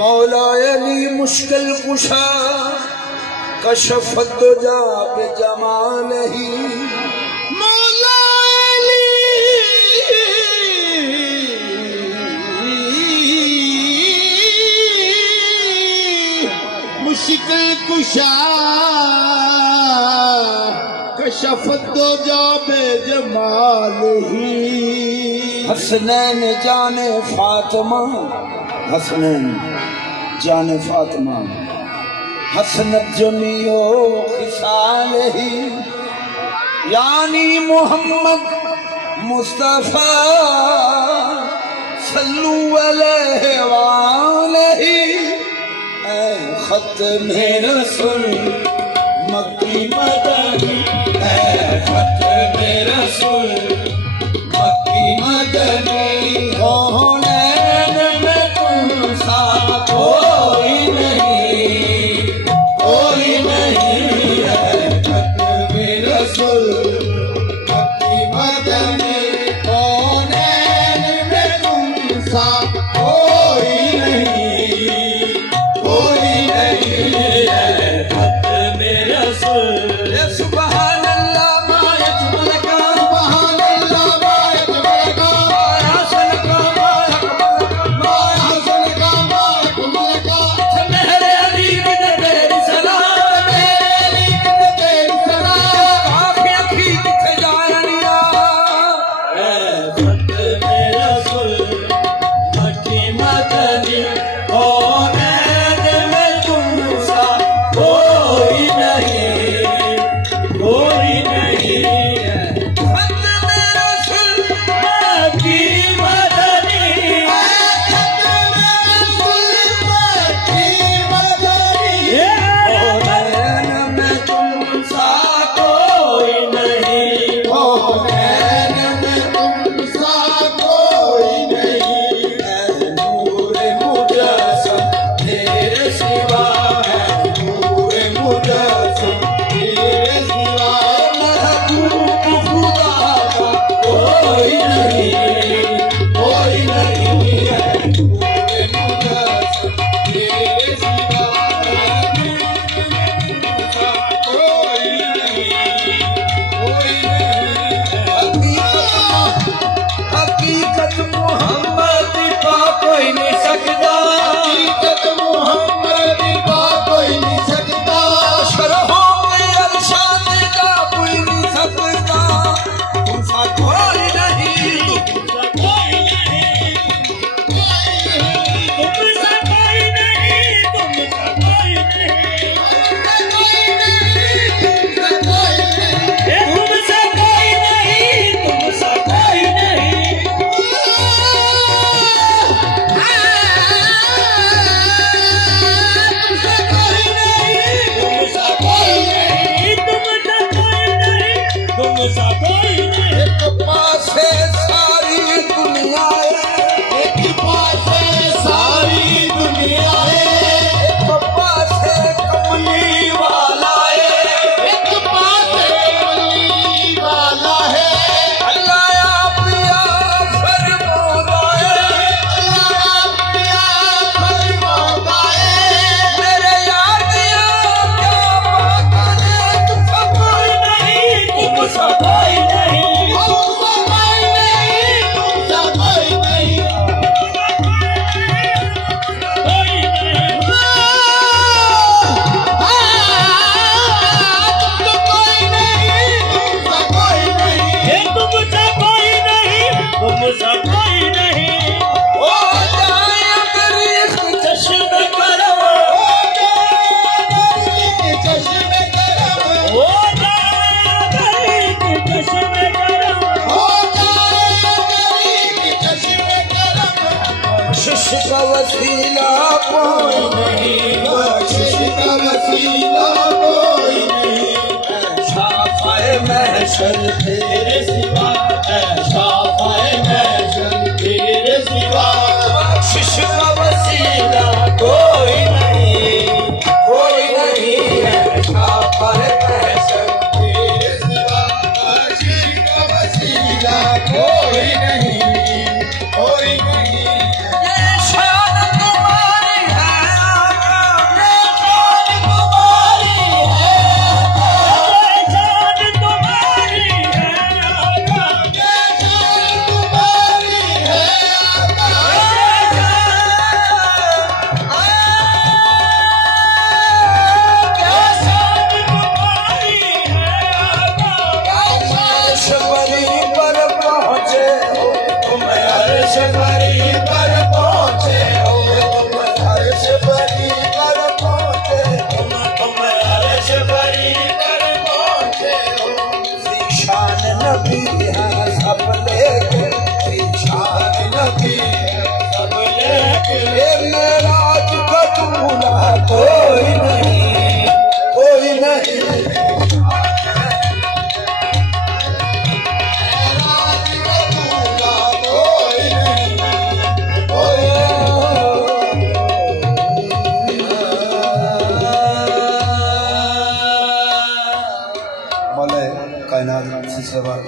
मौला अली मुश्किल कुशा कशफत जा जमाल ही मौला अली मुश्किल कुशा कशफत जा जमाल ही हसनैन जाने फातिमा हसनैन जाने फातिमा हसनत जमियो खिसाल ही यानी मोहम्मद मुस्तफा सल्लू अलैहि वालैहि ऐ खत्मे रसूल मक्की मदनी ऐ खत्मे रसूल मक्की मदनी वसीला कोई नहीं बख्शिश का वसीला कोई नहीं शाफ़ाए महशर तेरे सिवा शाफ़ाए महशर तेरे भरी पर पहुँचे हो, तुम अर्श भरी पर पहुँचे, तुम अर्श भरी पर पहुँचे हो। शान नबी है सब लेके, शान नबी है सब लेके, मेराज का दूल्हा कोई नहीं, कोई नहीं। कायनात से सवाल